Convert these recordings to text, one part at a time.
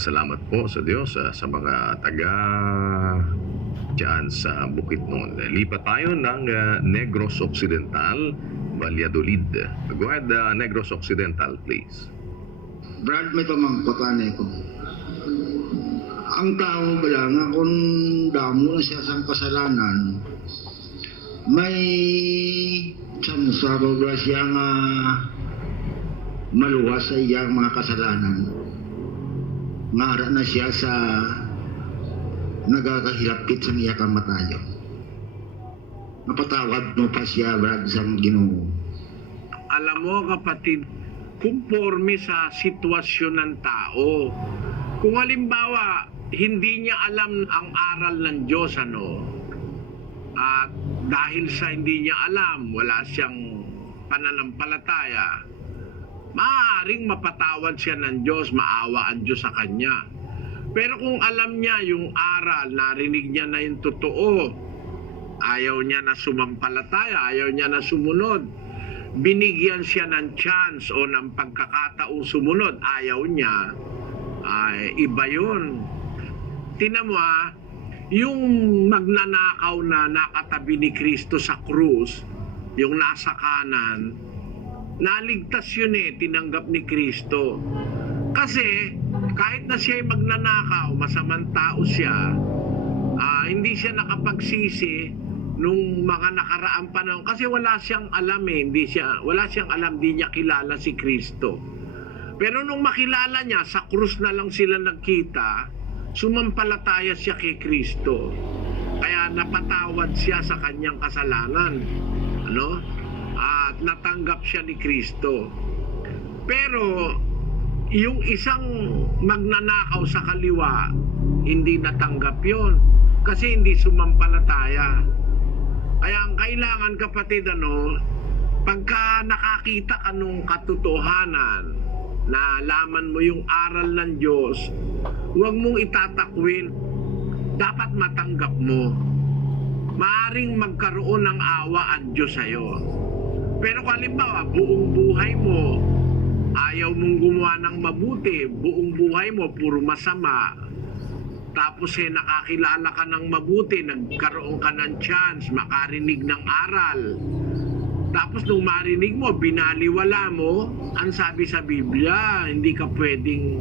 Salamat po sa Diyos sa mga taga dyan sa Bukidnon. Lipat tayo ng Negros Occidental, Valladolid. Go ahead, Negros Occidental, please. Brad, may pamangkotan ko. Ang tao bala nga kung damo na siya sa kasalanan, may samsaro ba siya nga maluwas sa iyang mga kasalanan. Ngara na siya sa nagakahilapit sa iya kamatayon. Napatawad mo pa siya, Brad, sa Ginoo. Alam mo, kapatid, kumporme sa sitwasyon ng tao. Kung halimbawa, hindi niya alam ang aral ng Diyos, at dahil sa hindi niya alam, wala siyang pananampalataya, maaaring mapatawad siya ng Diyos, maawa ang Diyos sa kanya. Pero kung alam niya yung aral, narinig niya na yung totoo, ayaw niya na sumampalataya, ayaw niya na sumunod, binigyan siya ng chance o ng pagkakataong sumunod, ayaw niya, ay iba yun. Tingnan mo yung magnanakaw na nakatabi ni Kristo sa krus, yung nasa kanan, naligtas yun tinanggap ni Kristo. Kasi kahit na siya ay magnanakaw, masamang tao siya, hindi siya nakapagsisi nung mga nakaraang panahon kasi wala siyang alam wala siyang alam, di niya kilala si Kristo. Pero nung makilala niya, sa krus na lang sila nagkita, sumampalataya siya kay Kristo. Kaya napatawad siya sa kanyang kasalanan, at natanggap siya ni Kristo. Pero yung isang magnanakaw sa kaliwa, hindi natanggap yon kasi hindi sumampalataya. Kaya ang kailangan, kapatid, pagka nakakita ka nung katotohanan, na laman mo yung aral ng Diyos, huwag mong itatakwil. Dapat matanggap mo. Maaring magkaroon ng awa ang Diyos sa'yo. Pero kung halimbawa, buong buhay mo, ayaw mong gumawa ng mabuti, buong buhay mo, puro masama, tapos nakakilala ka ng mabuti, nagkaroon ka ng chance, makarinig ng aral. Tapos nung marinig mo, binaliwala mo, ang sabi sa Biblia, hindi ka pwedeng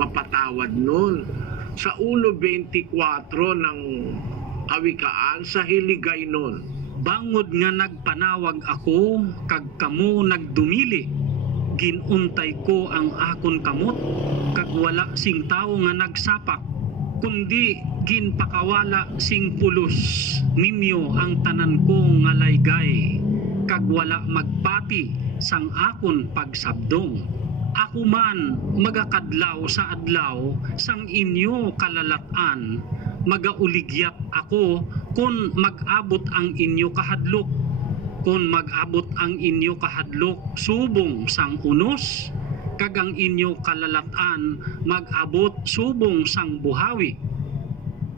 mapatawad nun. Sa ulo 24 ng Kawikaan, sa hiligay nun, bangod nga nagpanawag ako, kag kamo nagdumili, ginuntay ko ang akon kamot, kag wala sing tao nga nagsapak, kundi ginpakawala sing pulos ninyo ang tanan ko nga laygay, kag wala magpati sang akon pagsabdong. Ako man magakadlaw sa adlaw sang inyo kalalatan, magauligyat ako kung mag-abot ang inyo kahadlok. Kung mag-abot ang inyo kahadlok subong sang unos, kag ang inyo kalalatan mag-abot subong sang buhawi.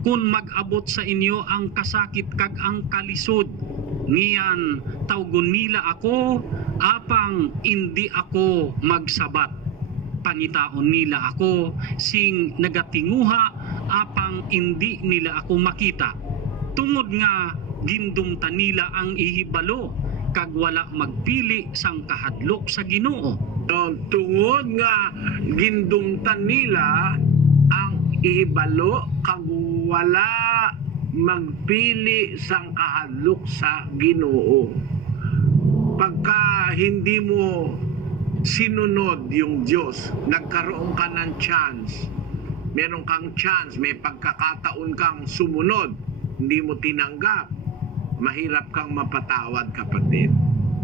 Kung mag-abot sa inyo ang kasakit kag ang kalisod, niyan tawgon nila ako, apang hindi ako magsabat. Pangitaon nila ako, sing nagatinguha, apang hindi nila ako makita. Tungod nga gindumta nila ang ihibalo, kag wala magpili sang kahadlok sa Ginoo. Tungod nga gindumtan nila ang ihibalo, kag wala magpili sang kahadlok sa Ginoo. Pagka hindi mo sinunod yung Diyos, nagkaroon ka ng chance, meron kang chance, may pagkakataon kang sumunod, hindi mo tinanggap, mahirap kang mapatawad, kapatid.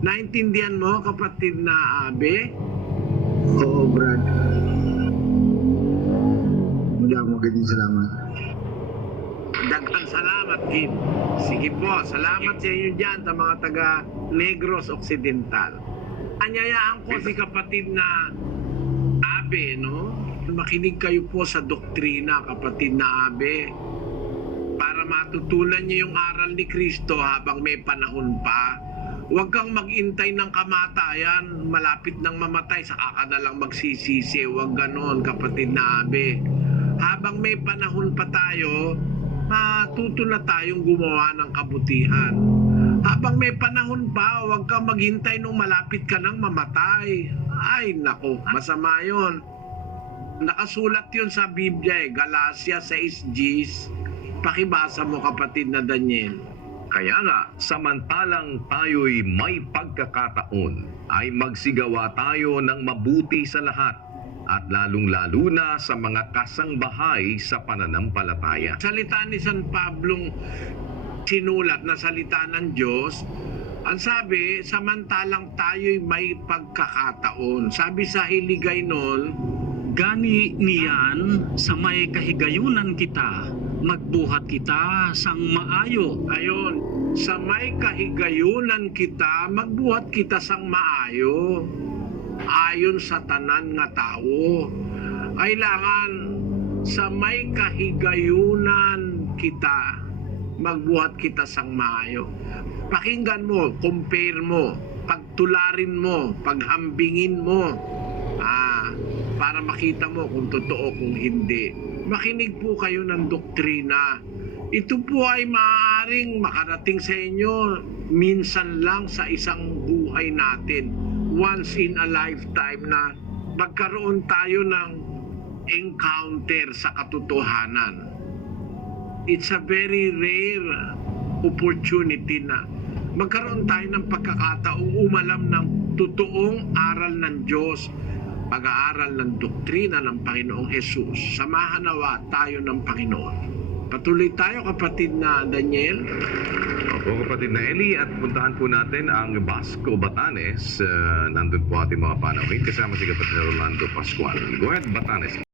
Naintindihan mo, kapatid na Abe? Oo, Brad. Magandang salamat. Daghang salamat, Kim. Sige po, salamat sa inyo dyan sa mga taga Negros Occidental. Anyayaan ko si kapatid na Abe, makinig kayo po sa doktrina, kapatid na Abe, para matutunan niyo yung aral ni Kristo habang may panahon pa. Huwag kang mag-intay ng kamatayan, malapit nang mamatay, saka ka na lang magsisisi. Huwag ganon, kapatid na Abe. habang may panahon pa tayo, matuto na tayong gumawa ng kabutihan. Habang may panahon pa, huwag kang maghintay nung malapit ka nang mamatay. Ay, nako, masama yun. Nakasulat yun sa Biblia, Galacia 6:10. Pakibasa mo, kapatid na Daniel. Kaya nga, samantalang tayo'y may pagkakataon, ay magsigawa tayo ng mabuti sa lahat at lalong-lalo na sa mga kasangbahay sa pananampalataya. Salita ni San Pablong sinulat na salita ng Diyos, ang sabi, samantalang tayo'y may pagkakataon. Sabi sa Hiligay nun, Gani niyan sa may kahigayunan kita, magbuhat kita sang maayo. ayon, sa may kahigayunan kita, magbuhat kita sang maayo. Ayon sa tanan nga tao. Kailangan sa may kahigayunan kita, magbuhat kita sang maayo. Pakinggan mo, compare mo, pagtularin mo, paghambingin mo. Para makita mo kung totoo, kung hindi. Makinig po kayo ng doktrina. Ito po ay maaaring makarating sa inyo minsan lang sa isang buhay natin. Once in a lifetime na magkaroon tayo ng encounter sa katotohanan. It's a very rare opportunity na magkaroon tayo ng pagkakataong umalam ng totoong aral ng Diyos, pag-aaral ng doktrina ng Panginoong Jesus. Samahan nawa tayo ng Panginoon. Patuloy tayo, kapatid na Daniel. Opo, kapatid na Eli, at puntahan po natin ang Basco, Batanes. Nandun po ating mga panawin kasama si kapatid Rolando Pascual. Go ahead, Batanes.